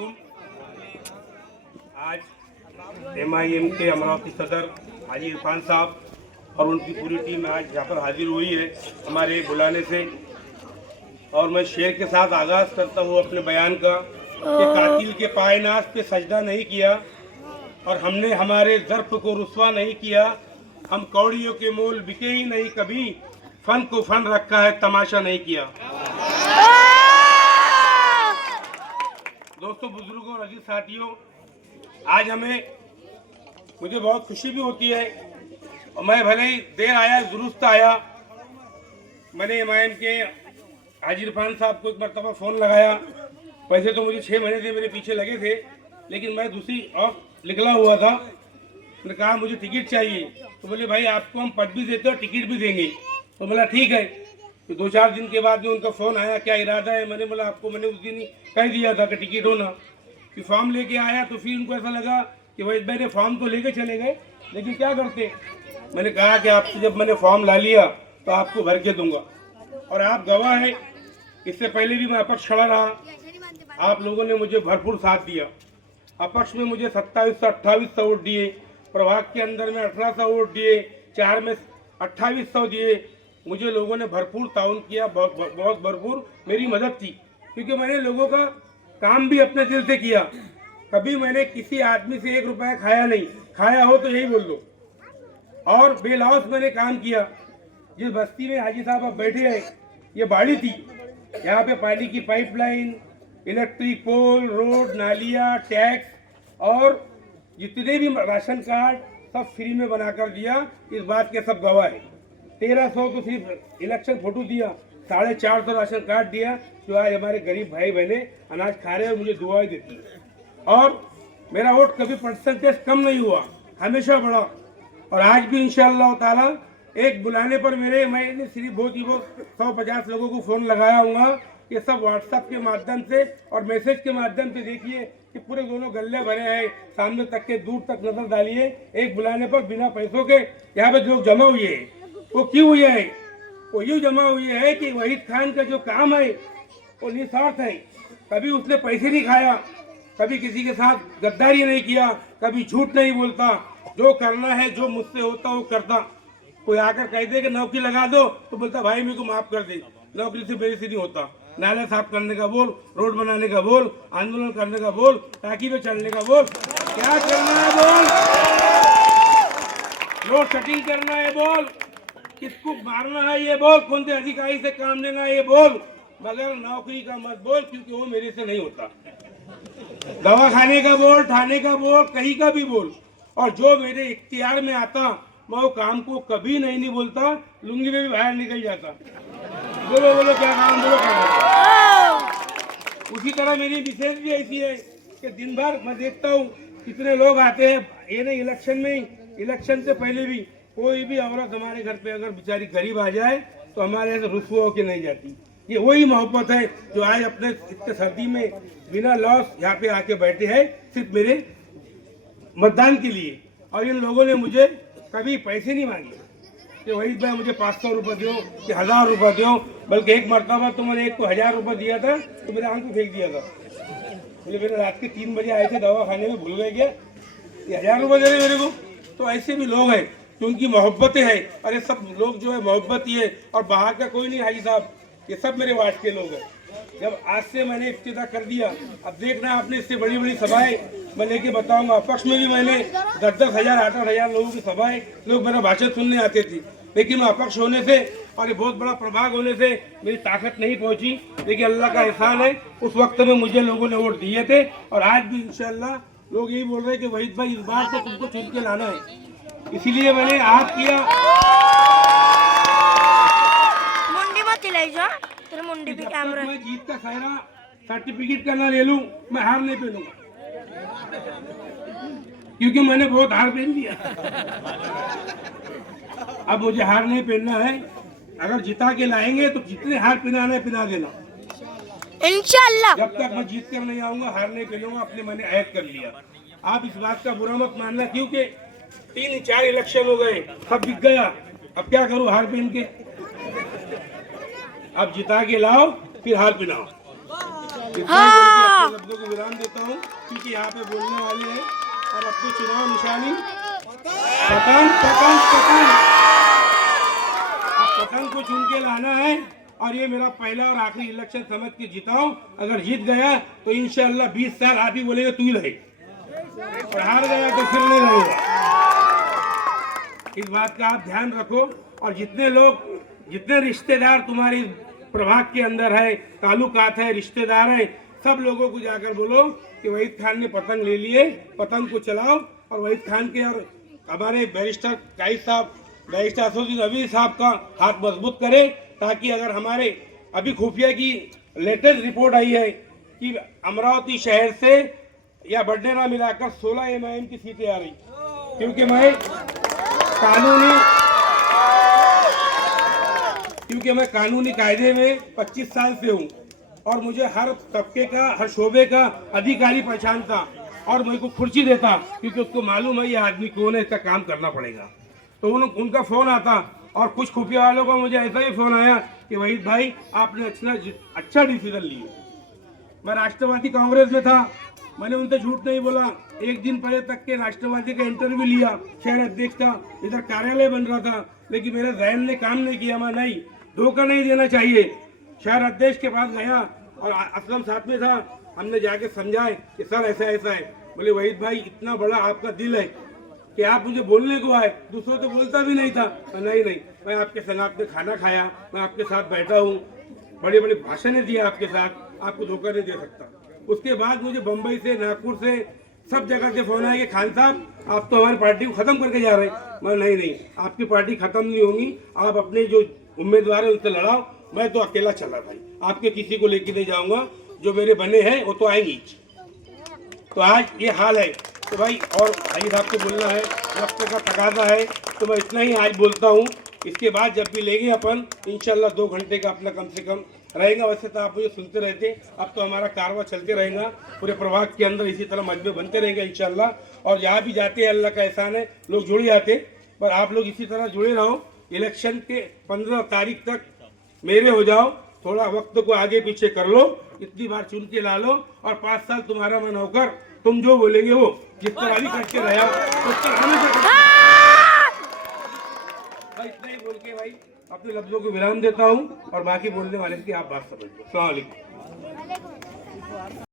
वालेकुम। आज MIM के अमरावती सदर हाजी इरफान साहब और उनकी पूरी टीम आज यहाँ पर हाजिर हुई है हमारे बुलाने से। और मैं शेर के साथ आगाज़ करता हूँ अपने बयान का कि कातिल के पायनाज पे सजदा नहीं किया और हमने हमारे ज़र्फ़ को रुस्वा नहीं किया। हम कौड़ियों के मोल बिके ही नहीं कभी, फन को फन रखा है तमाशा नहीं किया। दोस्तों, बुजुर्गों और अजीज साथियों, आज मुझे बहुत खुशी भी होती है और मैं भले ही देर आया दुरुस्त आया। मैंने MIM के हाजी इरफान साहब को एक मरतबा फ़ोन लगाया। वैसे तो मुझे 6 महीने से मेरे पीछे लगे थे, लेकिन मैं दूसरी और निकला हुआ था। मैंने कहा मुझे टिकट चाहिए, तो बोले भाई आपको हम पद भी देते और टिकट भी देंगे। तो बोला ठीक है। तो 2-4 दिन के बाद में उनका फ़ोन आया, क्या इरादा है। मैंने बोला आपको मैंने उस दिन ही कह दिया था कि टिकट हो ना। कि फॉर्म लेके आया तो फिर उनको ऐसा लगा कि भाई मैंने फॉर्म तो लेके चले गए, लेकिन क्या करते। मैंने कहा कि आपसे जब मैंने फॉर्म ला लिया तो आपको भर के दूंगा और आप गवाह है। इससे पहले भी मैं अपक्ष खड़ा रहा, आप लोगों ने मुझे भरपूर साथ दिया। अपक्ष में मुझे 2700 2800 वोट दिए, प्रभाग के अंदर में 1800 वोट दिए, 4 में 2800 दिए। मुझे लोगों ने भरपूर ताउन किया, बहुत भरपूर मेरी मदद की, क्योंकि मैंने लोगों का काम भी अपने दिल से किया। कभी मैंने किसी आदमी से 1 रुपया खाया नहीं, खाया हो तो यही बोल दो। और बेलौस मैंने काम किया। जिस बस्ती में हाजी साहब अब बैठे हैं, ये बाड़ी थी। यहाँ पे पानी की पाइपलाइन, इलेक्ट्रिक पोल, रोड, नालियाँ, टैक्स और जितने भी राशन कार्ड सब फ्री में बनाकर दिया। इस बात के सब गवाह है। 1300 तो सिर्फ इलेक्शन फोटो दिया, 450 राशन कार्ड दिया, जो आज हमारे गरीब भाई बहने अनाज खा रहे हैं और मुझे दुआएं देती है। और मेरा वोट कभी परसेंटेज कम नहीं हुआ, हमेशा बढ़ा। और आज भी इंशाअल्लाह ताला एक बुलाने पर मैंने सिर्फ बहुत 150 लोगों को फ़ोन लगाया हूँगा। ये सब व्हाट्सएप के माध्यम से और मैसेज के माध्यम से देखिए कि पूरे दोनों गल्ले भरे हैं, सामने तक के दूर तक नजर डालिए। एक बुलाने पर बिना पैसों के यहाँ पे लोग जमा हुए हैं। वो क्यों हुए है? वो यूँ जमा हुए है कि वहीद खान का जो काम है वो निस्वार्थ है। कभी उसने पैसे नहीं खाया, कभी किसी के साथ गद्दारी नहीं किया, कभी झूठ नहीं बोलता। जो करना है, जो मुझसे होता वो करता। कोई आकर कह दे कि नौकरी लगा दो तो बोलता भाई मेरे को माफ कर दे, नौकरी से मेरे से नहीं होता। नाले साफ करने का बोल, रोड बनाने का बोल, आंदोलन करने का बोल, टाकी पे चलने का बोल, क्या करना है बोल, रोड सेटिंग करना है बोल, किसको मारना है ये बोल, कौन से अधिकारी से काम लेना है ये बोल, मगर नौकरी का मत बोल, क्योंकि वो मेरे से नहीं होता। दवा खाने का बोल, थाने का बोल, कहीं का भी बोल। और जो मेरे इख्तियार में आता मैं वो काम को कभी नहीं बोलता, लुंगी में भी बाहर निकल जाता। बोलो बोलो क्या काम, बोलो काम। उसी तरह मेरी विशेष भी ऐसी है कि दिन भर मैं देखता हूँ कितने लोग आते हैं। ये नहीं इलेक्शन में, इलेक्शन से पहले भी कोई भी औरत हमारे घर पे अगर बेचारी गरीब आ जाए तो हमारे यहाँ से रुस्वा होकर नहीं जाती। ये वही मोहब्बत है जो आज अपने इतने सर्दी में बिना लॉस यहाँ पे आके बैठे हैं सिर्फ मेरे मतदान के लिए। और इन लोगों ने मुझे कभी पैसे नहीं मांगे कि वही भाई मुझे 500 रुपये दो कि 1000 रुपये दो। बल्कि एक मरतबा तो मैंने एक को 1000 रुपये दिया था तो मेरे आंख को फेंक दिया था। मेरे रात के 3 बजे आए थे दवा खाने में, भूल गए क्या ये 1000 रुपये दे रहे मेरे को। तो ऐसे भी लोग हैं कि उनकी मोहब्बतें हैं। और ये सब लोग जो है मोहब्बत ही है और बाहर का कोई नहीं। हाजी साहब ये सब मेरे वार्ड के लोग हैं। जब आज से मैंने इफ्तिदा कर दिया, अब देखना आपने इससे बड़ी बड़ी सभाएं मैं लेके बताऊंगा। अपक्ष में भी मैंने 10-10 हज़ार 8-8 हज़ार लोगों की सभाएं, लोग मेरा भाषण सुनने आते थे। लेकिन अपक्ष होने से और ये बहुत बड़ा प्रभाग होने से मेरी ताकत नहीं पहुंची। लेकिन अल्लाह का एहसान है, उस वक्त में मुझे लोगों ने वोट दिए थे। और आज भी इंशाअल्लाह लोग यही बोल रहे हैं कि वहीद भाई इस बार तो तुमको चुन के लाना है। इसीलिए मैंने आज किया। मुंडी पे कैमरा। मैं जीत का सारा सर्टिफिकेट का ना ले लूं, मैं हार नहीं पहनूंगा, क्योंकि मैंने बहुत हार पहन लिया। अब मुझे हार नहीं पहनना है। अगर जिता के लाएंगे तो जितने हार पहनाना है पहना देना इंशाअल्लाह। जब तक मैं जीत कर नहीं आऊंगा हार नहीं पहनूंगा। अपने मैंने ऐड कर लिया। आप इस बात का बुरा मत मानना, क्योंकि 3-4 इलेक्शन हो गए, सब बिक गया। अब क्या करूं हार पहन के? अब जिता के लाओ फिर हार पहनाओ। इतना ही बोल के अपने शब्दों को विराम देता हूँ, क्योंकि यहाँ पे बोलने वाले हैं और अपनी चुनाव निशानी पतंग पतंग पतंग। अब पतंग को चुन के लाना है और ये मेरा पहला और आखिरी इलेक्शन समझ के जिताओ। अगर जीत गया तो इंशाल्लाह 20 साल आप ही बोलेंगे तू ही रहे, और हार गया तो फिर नहीं रहेगा। इस बात का आप ध्यान रखो। और जितने रिश्तेदार तुम्हारे प्रभाग के अंदर है, ताल्लुकात है, रिश्तेदार है, सब लोगों को जाकर बोलो कि वहीद खान ने पतंग ले लिए, पतंग को चलाओ। और वहीद खान के और हमारे बैरिस्टर काइद साहब, बैरिस्टर असदुद्दीन अवीर साहब का हाथ मजबूत करें, ताकि अगर हमारे अभी खुफिया की लेटेस्ट रिपोर्ट आई है कि अमरावती शहर से या बडनेरा मिलाकर 16 MIM की सीटें आ रही, क्योंकि मैं कानूनी कायदे में 25 साल से हूँ और मुझे हर तबके का, हर शोबे का अधिकारी पहचानता और मेरे को खुर्ची देता, क्योंकि उसको मालूम है ये आदमी कौन है, इसका काम करना पड़ेगा। तो उनका फोन आता और कुछ खुफिया वालों का मुझे ऐसा ही फोन आया कि वहीद भाई आपने अच्छा डिसीजन लिए। मैं राष्ट्रवादी कांग्रेस में था, मैंने उनसे झूठ नहीं बोला। एक दिन पहले तक के राष्ट्रवादी का इंटरव्यू लिया, शहर अध्यक्ष का, इधर कार्यालय बन रहा था, लेकिन मेरे जहन ने काम नहीं किया। मैं नहीं, धोखा नहीं देना चाहिए। शहर अध्यक्ष के पास गया और असलम साथ में था, हमने जाके समझाए कि सर ऐसा ऐसा है। बोले वहीद भाई इतना बड़ा आपका दिल है कि आप मुझे बोलने को आए, दूसरों तो बोलता भी नहीं था। नहीं, मैं आपके साथ में खाना खाया, मैं आपके साथ बैठा हूँ, बड़े बड़े भाषण दिए आपके साथ, आपको धोखा नहीं दे सकता। उसके बाद मुझे बम्बई से, नागपुर से, सब जगह से फोन आया कि खान साहब आप तो हमारी पार्टी को खत्म करके जा रहे हैं। मैं नहीं, आपकी पार्टी खत्म नहीं होगी, आप अपने जो उम्मीदवार है उनसे लड़ाओ, मैं तो अकेला चला भाई, आपके किसी को लेके नहीं जाऊंगा, जो मेरे बने हैं वो तो आएंगे। तो आज ये हाल है। तो भाई और भाई साहब को बोलना है, वक्त का तकाजा है, तो मैं इतना ही आज बोलता हूँ। इसके बाद जब भी लेंगे अपन इंशाल्लाह 2 घंटे का अपना कम से कम रहेगा। वैसे तो आप मुझे सुनते रहते, अब तो हमारा कारवा चलते रहेगा पूरे प्रभाग के अंदर, इसी तरह मजबे बनते रहेंगे इंशाल्लाह। और जहाँ भी जाते हैं अल्लाह का एहसान है, लोग जुड़ जाते, पर आप लोग इसी तरह जुड़े रहो। इलेक्शन के 15 तारीख तक मेरे हो जाओ, थोड़ा वक्त को आगे पीछे कर लो, इतनी बार चुन के ला लो, और 5 साल तुम्हारा मन होकर तुम जो बोलेंगे वो जिस तरह भी करके रहा उस तरह हमेशा। इतना ही बोल के भाई अपने लफ्जों को विराम देता हूँ और बाकी बोलने वाले की आप बात समझ लो। अस्सलाम वालेकुम।